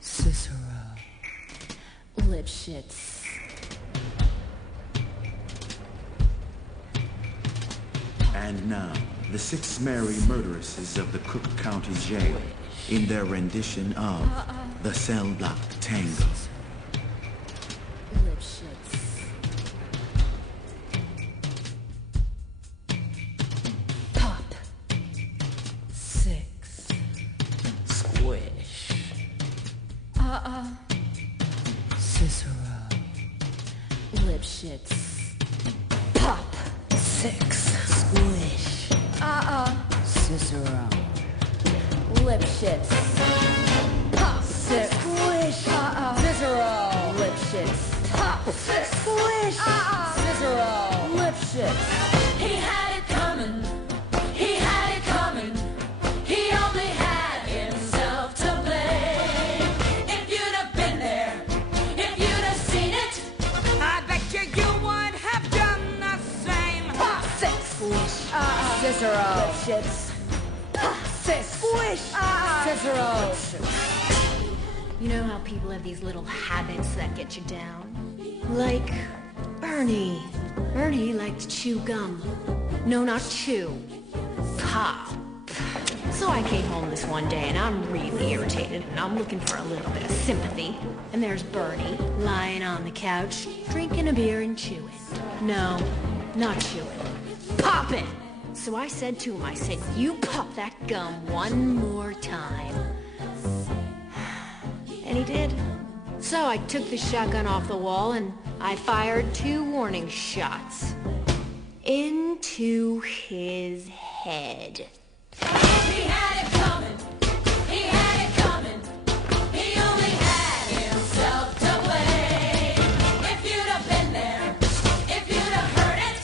Cicero. Lipschitz. And now, the 6 merry murderesses of the Cook County Jail in their rendition of the cell block Tango. Lipschitz. Pop. 6. Squish. Cicero. Lipschitz. Pop. 6. Squish. Cicero. Lipschitz. Pop. 6. Squish. Cicero. Lipschitz. Pop. 6. Squish. Cicero. Lipschitz. He had it coming. He had it coming. He only had himself to blame. If you'd have been there, if you'd have seen it, I bet you would have done the same. Pop. 6. Squish. Cicero. Lipschitz. Pop. 6. Squish. Cicero. You know how people have these little habits that get you down? Like Bernie. Bernie liked to chew gum. No, not chew. Pop. So I came home this one day and I'm really irritated and I'm looking for a little bit of sympathy. And there's Bernie lying on the couch, drinking a beer and chewing. No, not chewing. Popping! So I said to him, I said, you pop that gum one more time. And he did. So I took the shotgun off the wall and I fired 2 warning shots. Into his head. He had it coming. He had it coming. He only had himself to blame. If you'd have been there, if you'd have heard it,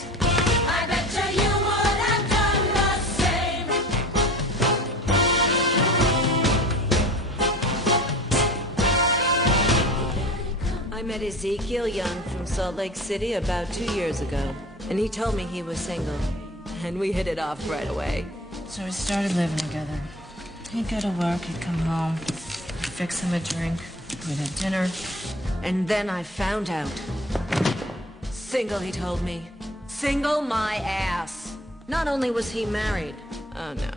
I bet you would have done the same. I met Ezekiel Young from Salt Lake City about 2 years ago, and he told me he was single, and we hit it off right away. So we started living together. He'd go to work, he'd come home, I'd fix him a drink, we'd have dinner. And then I found out. Single, he told me. Single my ass. Not only was he married, oh no,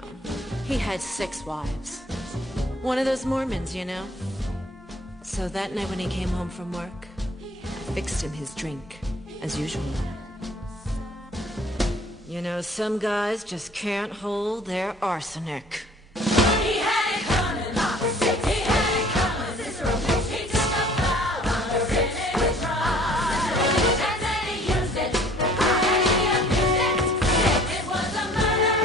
he had 6 wives. One of those Mormons, you know. So that night when he came home from work, I fixed him his drink, as usual. You know, some guys just can't hold their arsenic. He had it coming. He had it coming. He took a vow under his pride. And then he used it. And he abused it. It was a murder,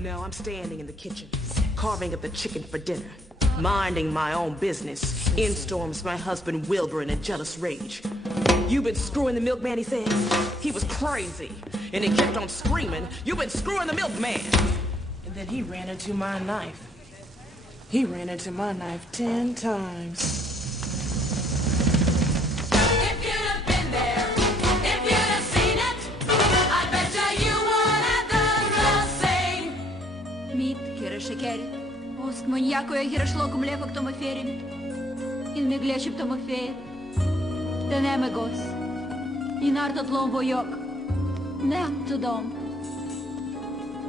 Now I'm standing in the kitchen, carving up the chicken for dinner, minding my own business. In storms my husband Wilbur in a jealous rage. "You've been screwing the milkman," he says. He was crazy, and he kept on screaming, "You've been screwing the milkman!" And then he ran into my knife. He ran into my knife 10 times. If you'd have been there, if you'd have seen it, I bet you would have done the same. Мід, кире шекері, ост маньякою гірешло кумлефо к тому ферім. Ін миглече в тому феє. Denemegos. Inartot lomboyok. Neaptodom.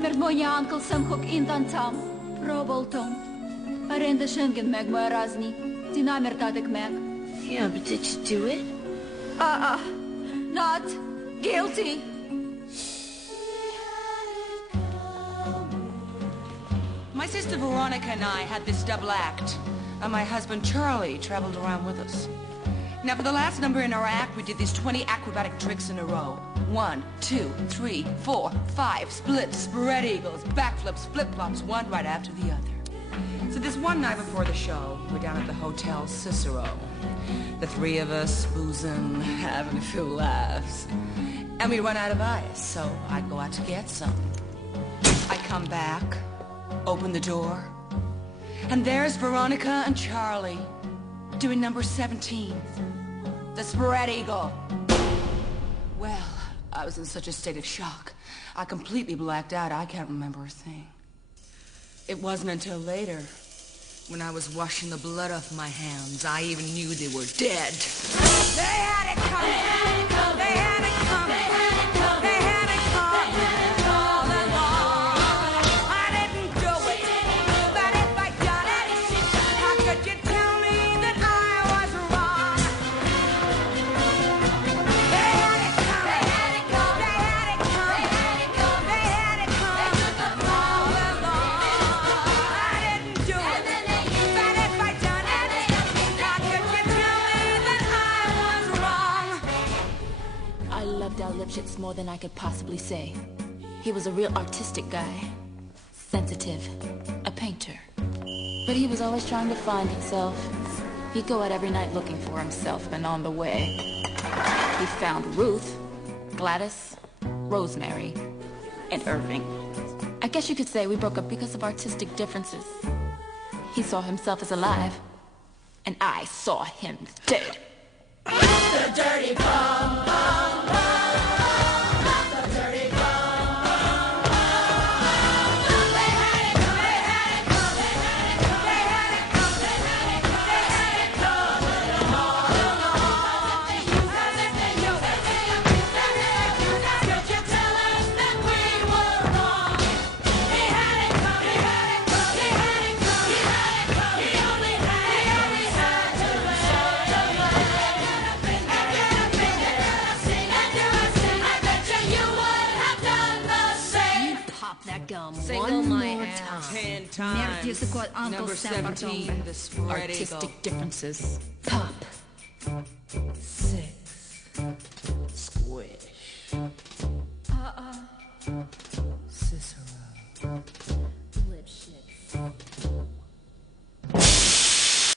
Mermonia uncle samhok intantam. Roboltom. Arenda Schengen meg moja razni. Dinamertatek meg. Yeah, but did you do it? Not guilty. My sister Veronica and I had this double act, and my husband Charlie traveled around with us. Now, for the last number in our act, we did these 20 acrobatic tricks in a row. 1, 2, 3, 4, 5, splits, spread eagles, backflips, flip-flops, one right after the other. So this one night before the show, we're down at the Hotel Cicero. The 3 of us boozing, having a few laughs. And we run out of ice, so I go out to get some. I come back, open the door, and there's Veronica and Charlie doing number 17, the spread eagle. Well, I was in such a state of shock. I completely blacked out. I can't remember a thing. It wasn't until later, when I was washing the blood off my hands, I even knew they were dead. They had it coming. They had it coming. They had it coming. They had it coming. They had it coming all along. I didn't do it, but if I'd done it, how could you tell me that I was wrong? They had it coming. They had it coming. They had it coming. They had it coming. They had it coming all along. I didn't do it, but if I'd done it, how could you tell me that I was wrong? I loved Al Lipschitz more than I could possibly say. He was a real artistic guy. Sensitive. A painter. But he was always trying to find himself. He'd go out every night looking for himself, and on the way, he found Ruth, Gladys, Rosemary, and Irving. I guess you could say we broke up because of artistic differences. He saw himself as alive, and I saw him dead. The dirty bomb, bomb, bomb, the dirty bomb, bomb, bomb. They had it coming. They had it coming. They had it coming. They had it coming all along. Could you tell us that we were wrong? He had it coming. He had it coming. He had it coming. He had it coming. He only had to Pop that gum Single one my more ass. time. 10 times. Мерзкий сукой Uncle Number Sam 17, the spread eagle. Artistic differences.